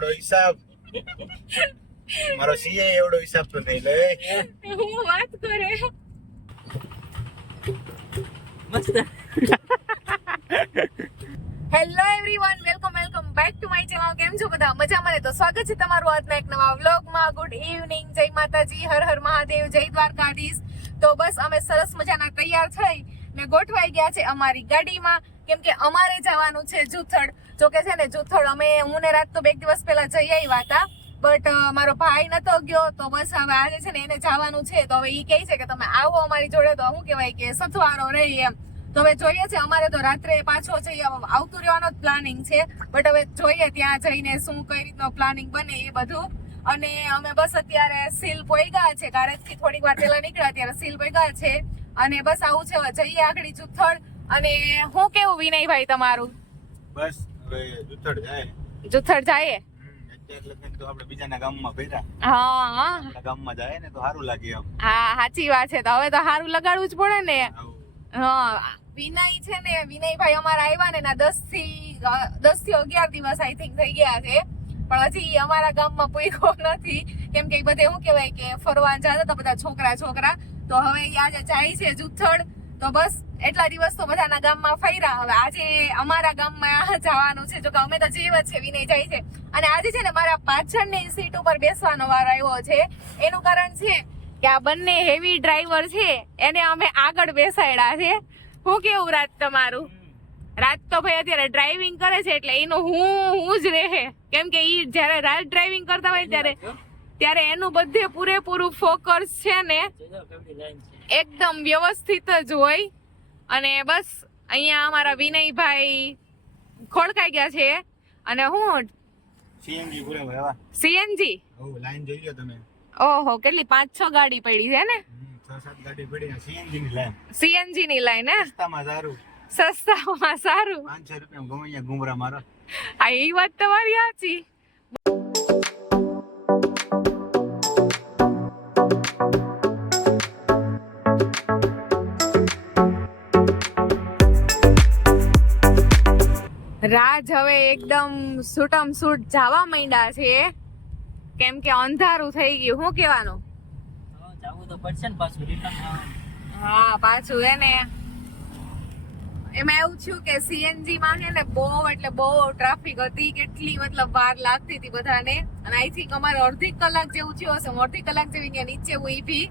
એવડો હિસાબ મારો સીએ એવડો હિસાબ તો નહીં લે. હું વાત કરે મસ્ત. Hello everyone, welcome back to my channel. કેમ છો બધા? મજામાં ને? તો સ્વાગત છે તમારું આજના એક નવા વ્લોગમાં. ગુડ ઇવનિંગ, જય માતાજી, હર હર મહાદેવ, જય દ્વારકાધીશ. તો બસ અમે સરસ મજાના તૈયાર થઈ ને ગોઠવાઈ ગયા છે અમારી ગાડીમાં, કેમ કે અમારે જવાનું છે જુથડ. જો કે છે ને જુથડ અમે હું ને રાત તો બે દિવસ પહેલા જઈ આવ્યા હતા, બટ મારો ભાઈ નતો ગયો. તો બસ હવે આજે છે ને એને જવાનું છે, તો હવે ઈ કહે છે કે તમે આવો અમારી જોડે, તો શું કહેવાય કે સથવારો રહી એમ. તો હવે જોઈએ છે, અમારે તો રાત્રે પાછો જઈ આવતું રહેવાનો જ પ્લાનિંગ છે, બટ હવે જોઈએ ત્યાં જઈને શું કઈ રીતનો પ્લાનિંગ બને એ બધું. અને અમે બસ અત્યારે સીલ પોઈગા છે, કારેજથી થોડીક વાર પહેલા નીકળ્યા ત્યારે સીલ પોઈગા છે. અને બસ આવું છે, હવે જઈએ આગળ જુથડ. અને હું કેવું વિનયભાઈ તમારું? બસ હવે જુથડ જાય. જુથડ જાય અત્યારે લગન તો આપણે બીજાના ગામમાં ફર્યા, હા આપણા ગામમાં જાય ને તો સારું લાગે એમ. હા સાચી વાત છે. તો હવે તો સારું લગાડવું જ પડે ને. આવું. હા, વિનય છે ને, વિનયભાઈ અમારા આવ્યા ને 10 થી 11 દિવસ આઈ થિંક થઈ ગયા છે, પણ હજી અમારા ગામમાં પૂછ્યો નથી, કેમ કે બધે શું કહેવાય કે ફરવા જતા હતા બધા છોકરા. તો હવે આજે જાય છે જુથડ. તો બસ એટલા દિવસ તો બધાના ગામમાં ફર્યા, હવે આજે અમારા ગામમાં જવાનું છે. જો કે અમે તો જેવ જ છે, વિનય જાય છે. અને આજે છે ને મારા પાછળની સીટ ઉપર બેસવાનો વાર આવ્યો છે. એનું કારણ છે કે આ બંને હેવી ડ્રાઈવર છે, એને અમે આગળ બેસાડ્યા છે. હું કેવું રાત તમારું? રાત તો ભાઈ અત્યારે ડ્રાઇવિંગ કરે છે, એટલે એનું હું જ રહે, કેમ કે ઈ જ્યારે રાત ડ્રાઇવિંગ કરતા હોય ત્યારે એનું બધે પૂરેપૂરું ફોકસ છે ને એકદમ વ્યવસ્થિત જ હોય. અને બસ અહીંયા અમારા વિનયભાઈ ખોળકાઈ ગયા છે. અને હું સીએનજી પૂરે ભરવા. સીએનજી, ઓ લાઈન જોઈ લો તમે. ઓહો, કેટલી 5-6 ગાડી પડી છે ને. 6-7 ગાડી પડી ને સીએનજી ની લાઈન. સીએનજી ની લાઈન હે, રસ્તામાં સારું, સસ્તામાં સારું. 500 રૂપિયા ગમે અહીંયા ઘુમરા મારો. આ એ વાત તમારી સાચી. રાજ હવે એકદમ સૂટમ સૂટ જવા માંડ્યા છે, કેમ કે અંધારું થઈ ગયું. શું કહેવાનું? જાવું તો પડશે ને પાછું રિટર્ન. હા, પાછું હે ને. એમાં એવું થયું કે સીએનજી માં છે ને બહુ એટલે બહુ ટ્રાફિક હતી, કેટલી મતલબ વાર લાગતી હતી બધાને. અને આઈ થિંક અમારે અડધી કલાક જેવું થયું હશે, અડધી કલાક જેવી ત્યાં નીચે ઊભી.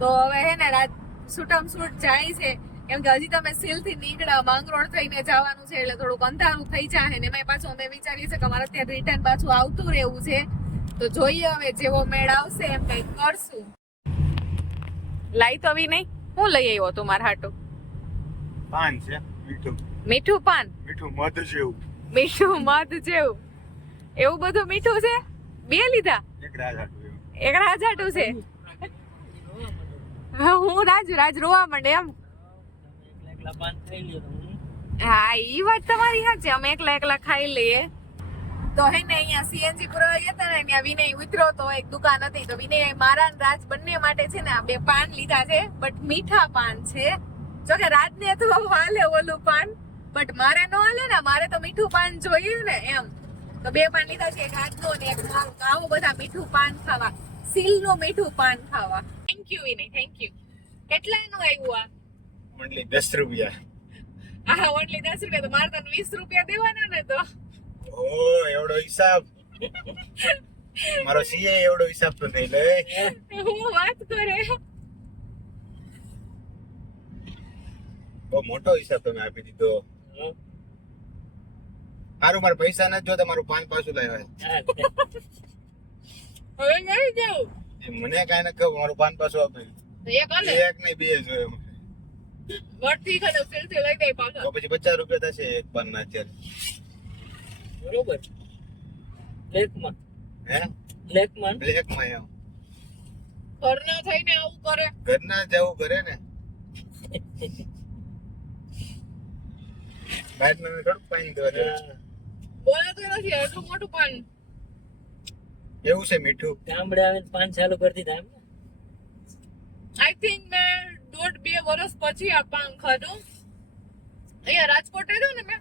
તો હવે હે ને રાત સૂટમ સૂટ જાય છે, કેમ કે હજી તમે સીલ થી નીકળ્યા, માંગરોળ થઈને જવાનું છે, એટલે થોડુંક અંધારું થઈ જાય ને. એમાં પાછું અમે વિચારીએ છીએ કે અમારે અત્યારે રિટર્ન પાછું આવતું રહેવું છે. તો જોઈએ હવે જેવો મેળ આવશે એમ કંઈક કરશું. લાઈ તો આવી નહીં. હું લઈ આવ્યો તું મારા હાટુ? પાન છે મીઠું. મીઠું પાન? મીઠું મધ જેવું. મીઠું મધ જેવું? એવું બધું મીઠું છે? બે લીધા? એક રાજહાટું એવું. એક રાજ હાટુ છે. હું રાજ રોવા માંડે એમ. એકલા પાન ખાઈ લ્યો તો હું. હા, ઈ વાત તમારી સાચી. અમે એકલા ખાઈ લઈએ. તો હે ને અહીંયા સીએનજી પુરવા ગયા હતા ને, ત્યાં વિનય ઉતરો તો એક દુકાન હતી, તો વિનય મારા અને રાજ બંને માટે છે ને આ બે પાન લીધા છે, બટ મીઠા પાન છે. જો કે રાજને તો હાલે ઓલું પાન, બટ મારે ન હાલે ને, મારે તો મીઠું પાન જોઈએ ને એમ. તો બે પાન લીધા છે, એક રાજનો ને એક મારું. આવો બધા મીઠું પાન ખાવા, સીલનું મીઠું પાન ખાવા. Thank you Vinay, thank you. કેટલાનું આવ્યું આ? ઓનલી 10 રૂપિયા. હા, ઓનલી 10 રૂપિયા. તો મારે તો 20 રૂપિયા દેવાના ને. તો ઓ એવડો હિસાબ મારો સીએ એવડો હિસાબ તો નહીં લે. હું વાત કરે બહુ મોટો હિસાબ તમે આપી દીધો. સારું, મારા પૈસા નથી જો, તમારું પાન પાછું લાવ્યા. હવે નહીં જાઉં. મને કાંઈ નથી કહું, મારું પાન પાછું આપે. એક આલે એક નહીં, બે જોઈએ. વર્તી ખાને સેલથી લઈ ગઈ પાછા. તો પછી 50 રૂપિયા થશે એક પાન ના અત્યારે. બરોબર. લેકમાં હે લેકમાં બ્લેકમાં એમ ઘરના થઈને આવું કરે. ઘરના જવું કરે ને. બહારના ને થોડુંક પાણી દેવા દે. બોલાતું નથી આટલું મોટું પાન. એવું છે મીઠું. ગામડે આવીને પાન ચાલુ કરી દીધા એમ. આઈ થિંક મેં 1.5-2 વર્ષ પછી આ પાન ખાધું. અહીંયા રાજકોટ રહ્યો ને મેં,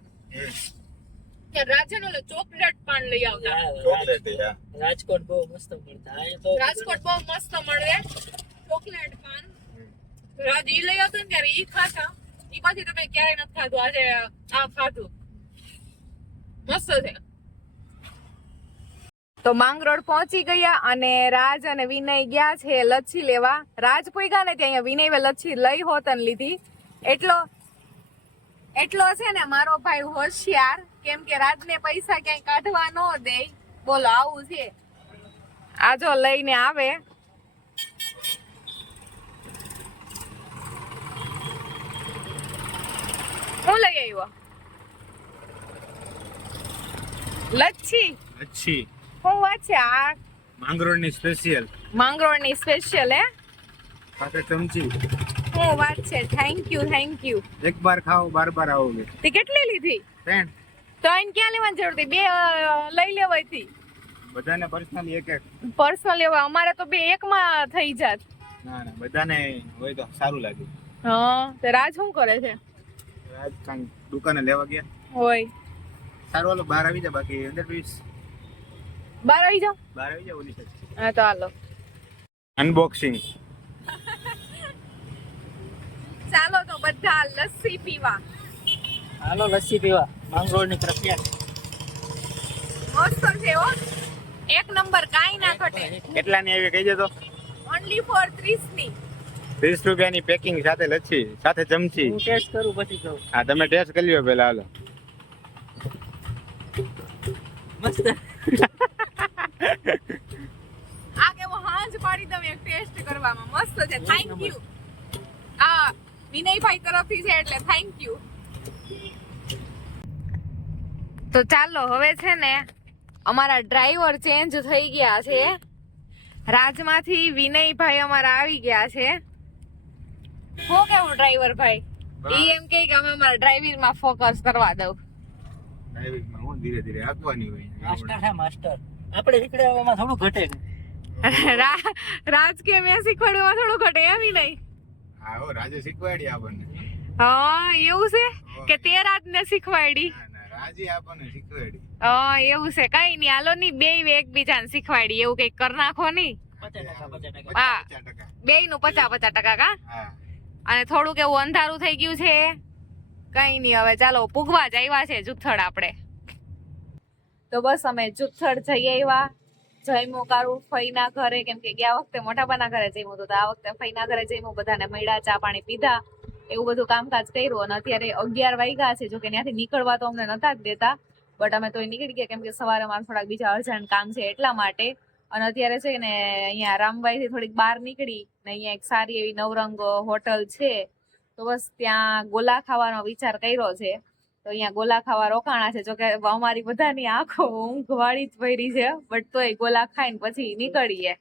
રાજન ઓલો ચોકલેટ પાન લઈ આવતા. ચોકલેટ યા રાજકોટ બહુ મસ્ત મળતા અહીંયા તો રાજકોટ બહુ મસ્ત મળે ચોકલેટ પાન. રાજ ઈ લઈ આવતો ને ત્યારે ઈ ખાતા. ઈ પછી તમે ક્યારેય નથી ખાધું. આજે આ ખાધું. મસ્ત છે. તો માંગરોળ પહોંચી ગયા અને રાજ અને વિનય ગયા છે લચ્છી લેવા. રાજ પોઈગા ને ત્યાં વિનય લચ્છી લઈ હોત ને લીધી. એટલો છે ને મારો ભાઈ હોશિયાર, કેમ કે રાજને પૈસા ક્યાંય કાઢવા ન દે. બોલો આવું છે. આ જો લઈને આવે. હું લઈ આવ્યો લચ્છી. અચ્છી હું વાત છે આ માંગરોળની સ્પેશિયલ માંગરોળની સ્પેશિયલ હે. સાથે ચમચી. હું વાત છે. Thank you. એક બાર ખાઓ બાર આવોગે. તે કેટલી લીધી? ફ્રેન્ડ તો એને ક્યાં લેવાની જરૂર હતી? બે લઈ લેવાય હતી. બધાને પર્સનલી એક પર્સનલ લેવા અમારે તો બે એકમાં થઈ જાત. ના બધાને હોય તો સારું લાગે. હા તે રાજ શું કરે છે? રાજ કાંઈ દુકાને લેવા ગયા. હોય સારું હાલો બહાર આવી જા, બાકી અંદર પ્લીઝ બહાર આવી જાઓ. બહાર આવી જા ઓલી સાઈડ. હા તો હાલો અનબોક્સિંગ. ચાલો તો બધા લસ્સી પીવા. હાલો લસ્સી પીવા. માંગરોળની પ્રખ્યાત મસ્ત છે હો. એક નંબર કાઈ ના ઘટે. કેટલાની આવી કહી દે તો. ઓન્લી ફોર 30 ની. 30 રૂપિયાની પેકિંગ સાથે લચ્છી સાથે ચમચી. હું ટેસ્ટ કરું પછી કહું. હા તમે ટેસ્ટ કરી લ્યો પેલા હાલો. મસ્ત આ કેવો હાંજ પાડી દઉં એક ટેસ્ટ કરવામાં. મસ્ત છે. Thank you. આ વિનયભાઈ તરફથી છે એટલે થેન્ક યુ. તો ચાલો હવે છે ને અમારા ડ્રાઈવર ચેન્જ થઈ ગયા છે. રાજમાંથી વિનયભાઈ અમારા આવી ગયા છે. હું કેવું ડ્રાઈવર ભાઈ? ઈ એમ કે અમે અમારા ડ્રાઇવિંગ માં ફોકસ કરવા દઉં. ડ્રાઇવિંગમાં હું ધીરે ધીરે હાંકવાની હોય. માસ્ટર છે માસ્ટર. આપણે શીખડાવવામાં થોડું ઘટે. રાજ કે મેં શીખવાડવામાં થોડું ઘટે એમ નહીં. હા હો રાજે શીખવાડી આપણને. હા એવું છે કે તે રાજને શીખવાડી? રાજે આપણને શીખવાડી. હા એવું છે. કઈ નહીં હાલો ની બે એકબીજાને શીખવાડી એવું કઈક કર નાખો નહીં. 50% હા 50%. બેયનું 50-50% કા. હા અને થોડુંક એવું અંધારું થઈ ગયું છે. કઈ નહીં હવે ચાલો પૂગવા જ આવ્યા છે જુથડ આપણે. તો બસ અમે જુથડ જઈ આવ્યા. જઈમું કારું ફઈના ઘરે, કેમ કે ગયા વખતે મોટાબાના ઘરે જઈમું તો આ વખતે ફઈના ઘરે જઈમું. બધાને મળ્યા, ચા પાણી પીધા, એવું બધું કામકાજ કર્યું. અને અત્યારે 11 વાગ્યા છે. જો કે ત્યાંથી નીકળવા તો અમને નતા જ દેતા, બટ અમે તોય નીકળી ગયા કેમ કે સવારે અમારે થોડાક બીજા અર્જન્ટ કામ છે એટલા માટે. અને અત્યારે છે ને અહીંયા રામબાઈ થી થોડીક બહાર નીકળી ને અહીંયા એક સારી એવી નવરંગ હોટલ છે, તો બસ ત્યાં ગોલા ખાવાનો વિચાર કર્યો છે. તો અહીંયા ગોલા ખાવા રોકાણા છે. જોકે અમારી બધાની આંખો ઊંઘ વાળી જ ભરી છે, બટ તોય ગોલા ખાઈને પછી નીકળીએ.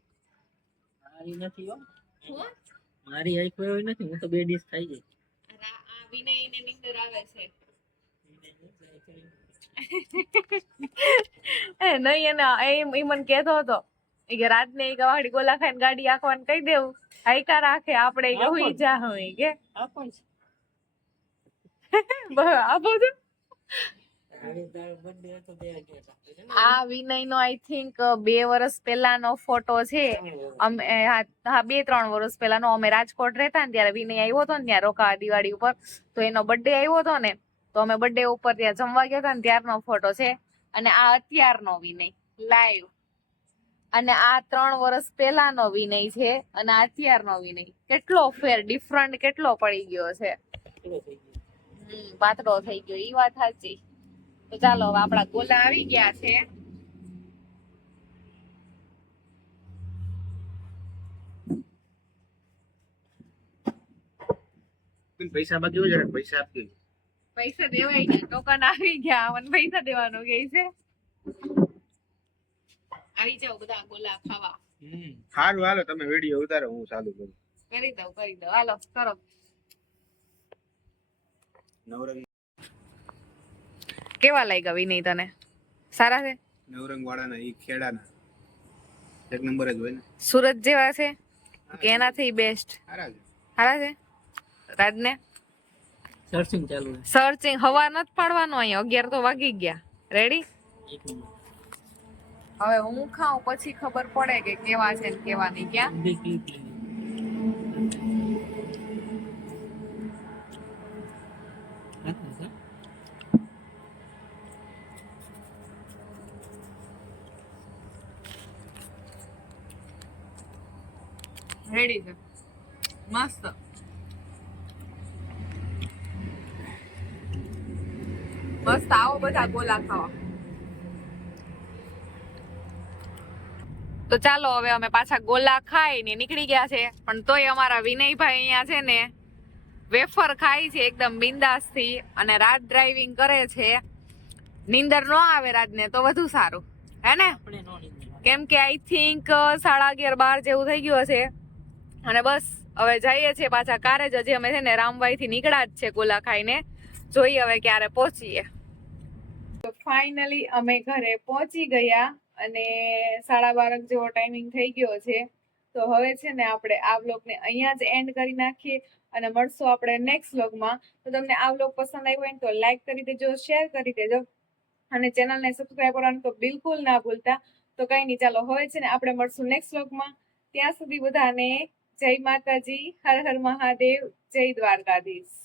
મારી નથી હો. મારી આઈ કોઈ નથી. હું તો 2 ડીશ ખાઈ ગઈ. આ વિનયને નીંદર આવે છે. નહીં એને એ મને કહેતો હતો કે રાતને એક વાડી ગોલા ખાઈને ગાડી આંખવાને કહી દેવું, હાઈકા રાખે આપણે કે હુઈ જા હોય કે આપો છે. આપો છો. બર્થડે હતો 2 ગયા. આ વિનયનો આઈ થિંક 2 વર્ષ પહેલાનો ફોટો છે. અમે હા 2-3 વર્ષ પહેલાનો. અમે રાજકોટ રહેતા ને ત્યારે વિનય આવ્યો હતો ને ત્યાં રોકા દિવાળી ઉપર, તો એનો બર્થડે આવ્યો હતો ને, તો અમે બર્થડે ઉપર ત્યાં જમવા ગયા હતા ને ત્યારનો ફોટો છે. અને આ અત્યારનો વિનય લાઈવ. અને આ 3 વર્ષ પહેલાનો વિનય છે અને આ અત્યારનો વિનય. કેટલો ફેર ડિફરન્ટ કેટલો પડી ગયો છે. પાતળો થઈ ગયો. ઈ વાત સાચી. તો ચાલો હવે આપણા ગોલા આવી ગયા છે. પૈસા બાકી હોય જરા પૈસા આપી. પૈસા દેવાઈ ગયા. ટોકન આવી ગયા. મને પૈસા દેવાનું કે છે. આવી જાવ બધા ગોલા ખાવા. સારું હાલો તમે વિડીયો ઉતારો, હું ચાલુ કરું. કરી દઉં હાલો કરો. નવરંગ કેવા લાગ્યા વિનય તને? સારા છે? નવરંગ વાળાના ઈ ખેડાના એક નંબર જ હોય ને. સુરત જેવા છે કે એનાથી બેસ્ટ? સારા છે. સારા છે. રાજને સર્ચિંગ ચાલુ છે. સર્ચિંગ હવા નથી પાડવાનો અહીંયા. 11 તો વાગી ગયા. રેડી? એક મિનિટ. હવે હું ખાઉં પછી ખબર પડે કે કેવા છે ને કેવા નહીં. ક્યાં ઊંધી ક્લિપ લેવી. હાથમાં છે? રેડી છે, મસ્ત. મસ્ત, આવો બધા ગોલા ખાવા. તો ચાલો હવે અમે પાછા ગોલા ખાઈને નીકળી ગયા છે, પણ તોય અમારા વિનયભાઈ અહીંયા છે ને વેફર ખાય છે એકદમ બિંદાસ થી, અને રાત ડ્રાઇવિંગ કરે છે. નીંદર ન આવે રાતને તો વધુ સારું હે ને, આપણે નો નીકળે. કેમ કે આઈ થિંક 11:30 જેવું થઈ ગયું હશે. અને બસ હવે જઈએ છીએ પાછા કારે જ. હજી અમે છે ને રામવાઈ થી નીકળ્યા જ છે ગોલા ખાઈને. જોઈએ હવે ક્યારે પહોંચીએ. તો ફાઇનલી અમે ઘરે પહોંચી ગયા અને 12:30 જેવો ટાઈમિંગ થઈ ગયો છે. તો હવે છે ને આપણે આ વ્લોગને અહીંયા જ એન્ડ કરી નાખીએ અને મળશું આપણે નેક્સ્ટ વ્લોગમાં. તો તમને આ વ્લોગ પસંદ આવ્યો હોય ને તો લાઈક કરી દેજો, શેર કરી દેજો અને ચેનલને સબસ્ક્રાઈબ કરવાનું તો બિલકુલ ના ભૂલતા. તો કઈ નહીં, ચાલો હવે છે ને આપણે મળશું નેક્સ્ટ વ્લોગમાં. ત્યાં સુધી બધાને જય માતાજી, હર હર મહાદેવ, જય દ્વારકાધીશ.